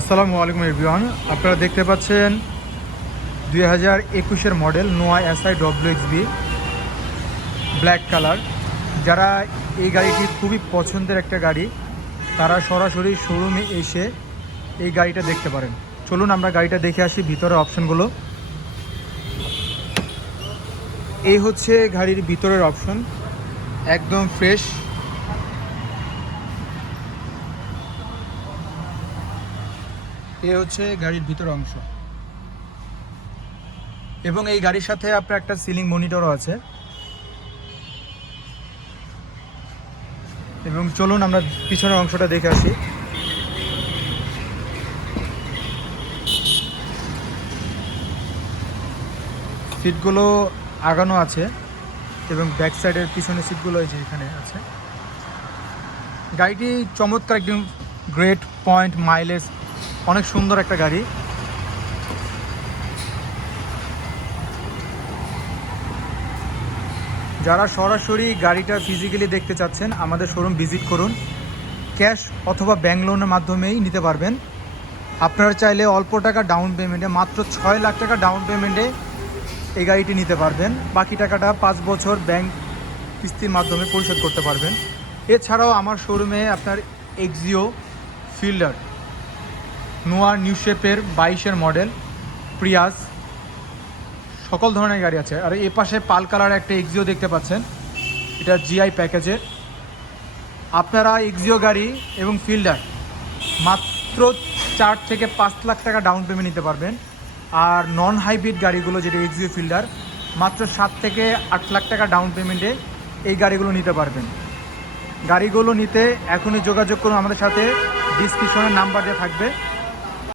আসসালামু আলাইকুম এভরিওয়ান। আপনারা দেখতে পাচ্ছেন 2021-এর model Noah SI WXB black colour. যারা এই গাড়িটি খুবই পছন্দের একটা গাড়ি, তারা সরাসরি শোরুমে এসে এই গাড়িটা দেখতে পারেন। চলুন আমরা গাড়িটা দেখে আসি ভিতরের অপশনগুলো। এই হচ্ছে গাড়ির ভিতরের অপশন, একদম ফ্রেশ। এই হচ্ছে গাড়ির ভিতরের অংশ এবং এই গাড়ির সাথে আপনার একটা সিলিং মনিটরও আছে। এবং চলুন আমরা পিছনের অংশটা দেখে আসি। সিটগুলো আগানো আছে এবং ব্যাক সাইডের পিছনের সিটগুলো এই যে এখানে আছে। গাড়িটি চমৎকার, একদম গ্রেট পয়েন্ট মাইলেজ, অনেক সুন্দর একটা গাড়ি। যারা সরাসরি গাড়িটা ফিজিক্যালি দেখতে চাচ্ছেন, আমাদের শোরুম ভিজিট করুন। ক্যাশ অথবা ব্যাংক লোনের মাধ্যমেই নিতে পারবেন। আপনারা চাইলে অল্প টাকা ডাউন পেমেন্টে, মাত্র 6 লাখ টাকা ডাউন পেমেন্টে এই গাড়িটি নিতে পারবেন। বাকি টাকাটা 5 বছর ব্যাংক কিস্তির মাধ্যমে পরিশোধ করতে পারবেন। এছাড়াও আমার শোরুমে আপনার এক্সিও, ফিল্ডার, নোয়া নিউ শেপের 22-এর মডেল, প্রিয়াস, সকল ধরনের গাড়ি আছে। আর এ পাশে পাল কালার একটা এক্সিও দেখতে পাচ্ছেন, এটা জিআই প্যাকেজের। আপনারা এক্সিও গাড়ি এবং ফিল্ডার মাত্র 4 থেকে 5 লাখ টাকা ডাউন পেমেন্ট নিতে পারবেন। আর নন হাইব্রিড গাড়িগুলো, যেটা এক্সিও ফিল্ডার, মাত্র 7 থেকে 8 লাখ টাকা ডাউন পেমেন্টে এই গাড়িগুলো নিতে পারবেন। গাড়িগুলো নিতে এখনই যোগাযোগ করুন আমাদের সাথে, ডিসক্রিপশনের নাম্বার দেওয়া থাকবে।